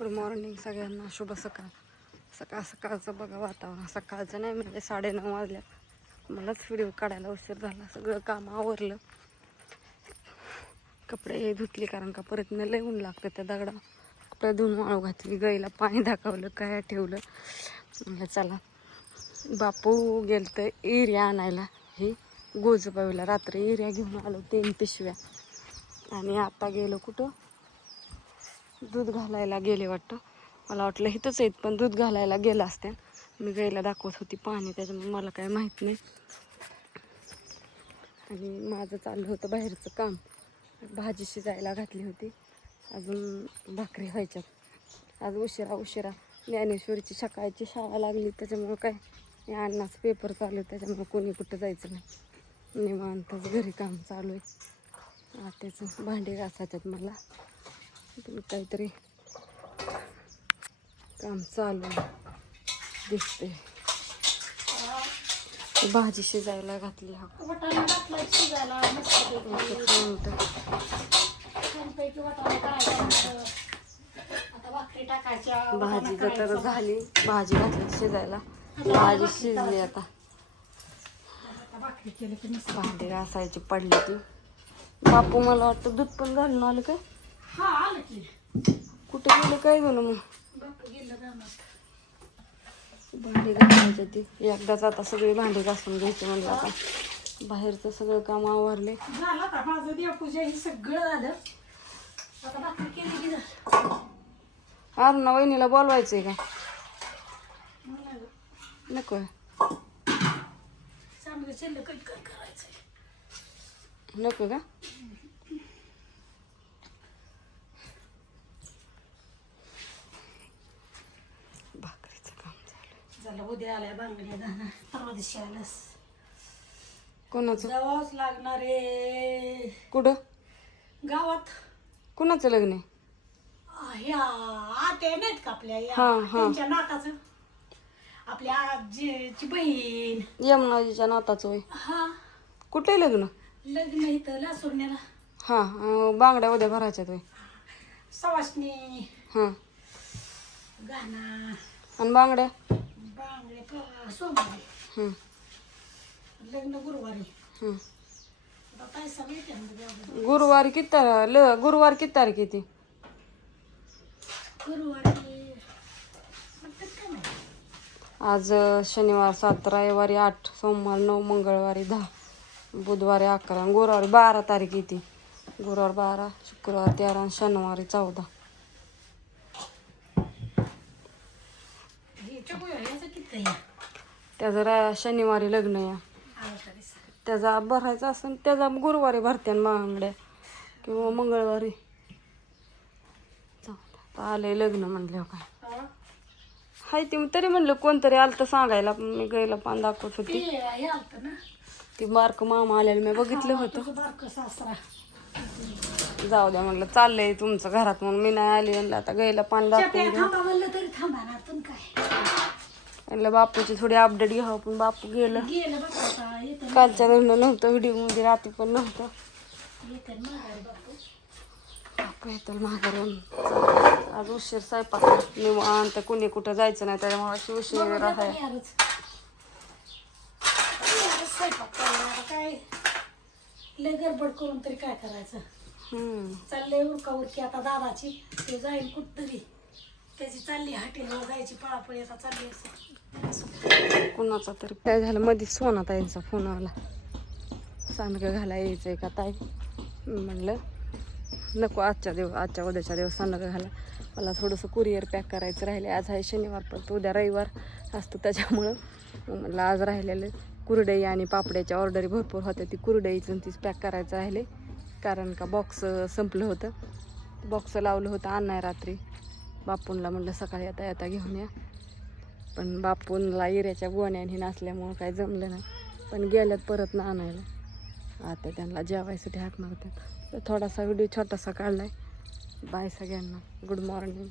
Good morning सगळ्यांना, शुभ सकाळ. सकाळचं बघा वातावरण. सकाळचं नाही म्हणजे 9:30 वाजल्या. मलाच व्हिडिओ काढायला उशीर झाला. सगळं काम आवरलं, कपडे धुतली कारण का परत न लय ऊन लागतं त्या दगडा. कपडे धुवून वाळू घातली, गाईला पाणी दाखवलं, काय ठेवलं. म्हणजे चला, बापू गेलं तर एरिया आणायला, ही गोजबाईला रात्री एरिया घेऊन आलो 3 पिशव्या. आणि आता गेलो कुठं, दूध घालायला गेले वाटतं. मला वाटलं इथंच आहेत, पण दूध घालायला गेलं असत्या. मी गाईला दाखवत होती पाणी, त्याच्यामुळे मला काय माहीत नाही. आणि माझं चाललं होतं बाहेरचं काम. भाजी शिजायला घातली होती, अजून भाकरी व्हायच्यात. आज उशिरा ज्ञानेश्वरीची सकाळची शाळा लागली, त्याच्यामुळं काय अण्णाचं पेपर चालू आहे, त्याच्यामुळं कोणी कुठं जायचं नाही. निवांतच घरी काम चालू आहे. आत्याचं भांडे घासायच्यात मला, काहीतरी काम चालू दिसते. भाजी शिजायला घातली. भाजी तर झाली, भाजी घातली शिजायला, भाजी शिजली. आता भांडी घासायची पडली ती. बापू मला वाटतं दूध पण घालून आलं काय? कुठे गेलं काय झालं मग? भांडी घासायची ती एकदाच. आता सगळी भांडी घासून घ्यायची म्हणजे आता बाहेरचं सगळं काम आवरले. माझं देवपूजा हे सगळं झालं. आता भाकरी केली की ना वहिनीला बोलवायचंय का? नको चांगलं शिल्लक काय करायचंय, नको का? भाकरीचं काम झालं. उद्या आल्या बांगड्या जाणार, परवा दिवशी आलंस. कोणाचं? जावंच लागणार आहे. कुठं? गावात. कुणाचं लग्न आहे? ह्या आत्या नाहीत का आपल्या, त्यांच्या नाताचं, आपल्या आजीची बहीण यमुनाजीच्या नाताचं होय. हा, कुठे लग्न? लग्न इथं लासुरण्याला. हा, बांगड्या उद्या भरायच्यात होय. सवासणी, हां, गाणा आणि बांगड्या सोमवारी, लग्न गुरुवारी. पैसा मिळते गुरुवारी किती गुरुवार किती तारीख येते? गुरुवारी आज शनिवार 7, रविवारी 8, सोमवार 9, मंगळवारी 10, बुधवारी 11, गुरुवारी 12 तारीख येते. गुरुवार 12, शुक्रवार 13, शनिवारी 14. त्याचं शनिवारी लग्न या. त्याचा भरायचा असेल त्याचा गुरुवारी भरते बांगड्या, किंवा मंगळवारी. आले लग्न म्हणलं काय हाय ते. तरी म्हणलं कोणतरी आलं तर सांगायला. मी गायला पान दाखवत होती, ती बारक मामा आलेलं मी बघितलं होतं. जाऊ द्या म्हणलं, चाललंय तुमचं घरात म्हणून मी नाही आली. म्हणलं आता गायला पान दाखवून म्हणलं बापूची थोडी अपडेट घ्यावं, पण बापू गेलं. कालच्या लग्न नव्हतं, व्हिडिओ मध्ये रात्री पण नव्हतं. बापू येतं माघारून. आज उशीर स्वयंपाक, निवांत, कुणी कुठं जायचं नाही, त्याच्यामुळे अशी उशीर आहे. काय लय गडबड करून तरी काय करायचं. चाललंय उरका उरकी आता दादाची, ते जाईल कुठतरी, त्याची चालली हॉटेलवर जायची पळापळी. आता चालली असं कुणाचा तरी काय झालं मध्ये. सोना ताईंचा फोन आला, सांडगं घाला यायचंय का ताई? म्हणलं नको, आजच्या उद्याच्या दिवस सांडगं घाला. मला थोडंसं कुरिअर पॅक करायचं राहिले. आज आहे शनिवार, पण उद्या रविवार असतो, त्याच्यामुळं म्हणलं आज राहिलेलं कुरडई आणि पापड्याच्या ऑर्डरी भरपूर होत्या. ती कुरडईचं तीच पॅक करायचं राहिले, कारण का बॉक्स संपलं होतं. बॉक्स लावलं होतं आणाय रात्री. बापूंला म्हणलं सकाळी येता घेऊन या, पण बापूंला एरियाच्या गोण्याने नसल्यामुळं काही जमलं नाही. पण गेल्यात परत ना आणायला. आता त्यांना जेवायसाठी हाक मारतात. तर थोडासा व्हिडिओ छोटासा काढलाय. बाय सगळ्यांना, गुड मॉर्निंग.